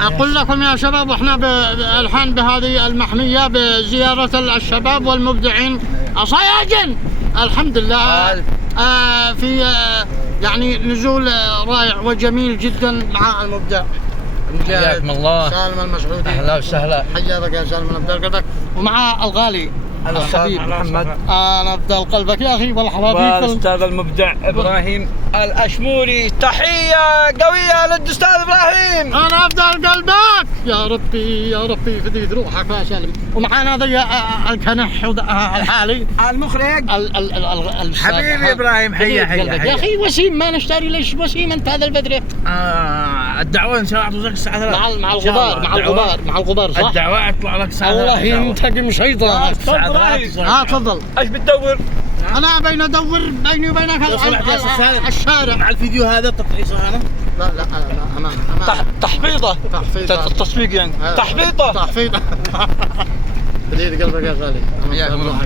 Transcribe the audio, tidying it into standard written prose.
اقول لكم يا شباب، واحنا الحين بهذه المحميه بزياره الشباب والمبدعين الصيادين، الحمد لله في يعني نزول رائع وجميل جدا مع المبدع حياكم الله سالم المسعودي. اهلا وسهلا، حياك يا سالم، نبدا قلبك، ومع الغالي الحبيب محمد، انا ابدا قلبك يا اخي والحباب فيكم، والاستاذ المبدع ابراهيم الاشموري. تحيه قويه للاستاذ ابراهيم. انا افضل قلبك يا ربي، يا ربي فديت روحك يا سالم. ومعنا ذي الكنح الحالي المخرج حبيبي ابراهيم. حيا يا اخي وسيم، ما نشتري ليش وسيم انت هذا البدري؟ الدعوه ان شاء الله اعطوك الساعه 3 مع الغبار، مع الغبار صح؟ الدعوه يطلع لك الساعه 3. الله ينتقم شيطان. تفضل. ايش بتدور؟ انا بين ادور بيني وبينك الشارع مع الفيديو هذا التطحيصه هذا. لا امان تحفيظه التصفيق يعني. تحفيظه بديت قلبك يا غالي. حياكم الله.